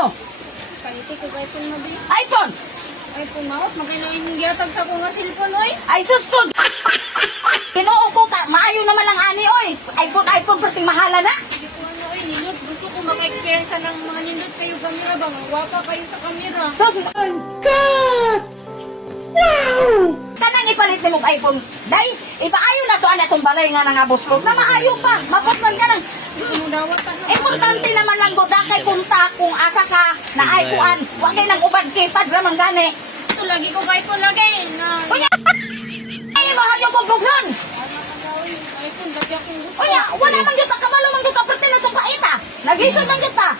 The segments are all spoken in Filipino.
Oh, Kaliti ko iPhone mo, be. iPhone. iPhone maot, magkailangan yung giyatag sa akong nga cellphone, oy. Ay, sus ko. Kinuo ko ka. Maayo naman lang ani, oy. iPhone, perting mahala na. Hindi ko ano, oy, nindot. Gusto ko maka-experience ng mga nindot kayo camera ba? Wapa kayo sa camera. Sus, my God! Wow! Kanang ipalit ni mong iPhone. Day, ipaayo na to ana tong balay nga nangabos ko. Na maayo pa. Maputman ka ng... Hindi ko mo dawat ano. Importante naman lang ko kay punta kung asa ka na iPhone. Huwag kayo nang ubad kipad ramang gani. Ito lagi ko iPhone lagi. Na, Kuya! Ay, mahayo ko bugson! iPhone, lagi akong gusto. Kuya, wala man yun ka kabalo man yun ka pertin na itong paita. Nagisod man yun ta.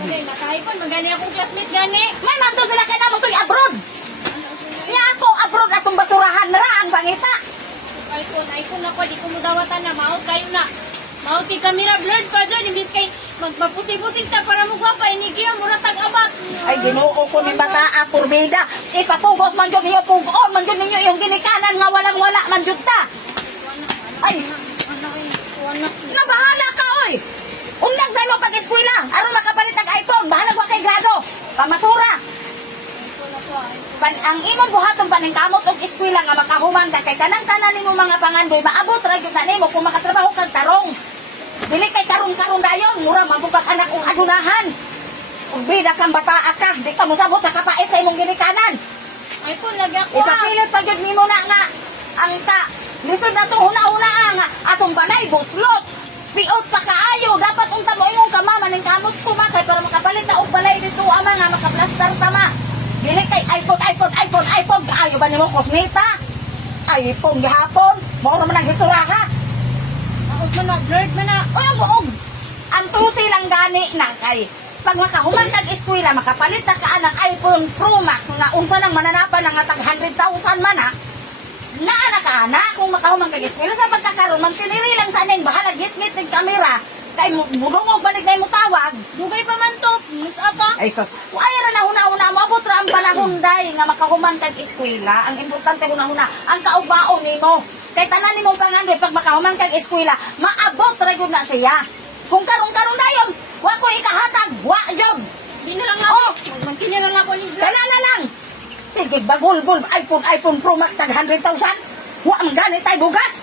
Naka-iPhone, magani akong classmate gani. May manto sila kaya naman ito'y abroad. Kaya ako abroad atong basurahan na ra ang pangita. iPhone ako, di ko mo dawatan na. Maot kayo na. Maot kay camera blurred pa dyan. Imbis kay magpapusig-pusig ta para mo gwapa. Inigyan, mura tag-abat. Ay, ginoo ko ni bata at turbida. Ipatugos man yun niyo, pugon man yun ninyo yung ginikanan nga walang-wala man yun ta. Ay, nabahala ka, oy! Undag sa mo pag-eskwela, aron makapalit ang iPhone, bahala ko kay grado. Pamasura. Ang imong buhaton paningkamot og eskwela nga makahuman ka kay kanang-tanan nimo mga pangandoy, maabot ra gyud nimo kung makatrabaho kag tarong. Dili kay karong-karong dayon, mura man pug anak og adunahan. Kung bida kang bataa ka, di ka musabot sa kapait sa imong ginikanan. iPhone lagi ako. Ipapilit pa gyud nimo na nga ang ka lisod na to una-una nga atong balay buslot. Piot pa kaayo, dapat unta mo imong kama maningkamot ko kay para makapalit na og balay dito ama nga makaplastar tama. Dili kay iPhone, kaayo ba nimo kosmeta? iPhone gihapon, mao naman ang hituraha. Maot man na, blurred man na. Oy ang buog. Ang tusi lang gani na kay pag makahuman kag eskwela makapalit na ka ng iPhone Pro Max nga unsa nang mananapan nga tag 100,000 man na. Naa ka na kung makahuman kag eskwela sa pagkakaroon magsiniri lang sa ning bahala git-git ng kamera. Kay mudungog banig na mo tawag. Dugay pa man to. Musa pa. Ay sus, ay ra na huna-huna maabot ra ang panahon day nga makahuman kag eskwela. Ang importante huna-huna ang kaugmaon nimo. Kay tanan nimong pangandoy pag makahuman kag eskwela, maabot ra gyud na siya. Kung karon-karon dayon, wa ko ikahatag, wa job. Di na lang ako. Magkinya na lang ako ni blurred. Kana na lang. Sige, bagol-bol iPhone Pro Max tag 100,000. Wa man gani tay bugas.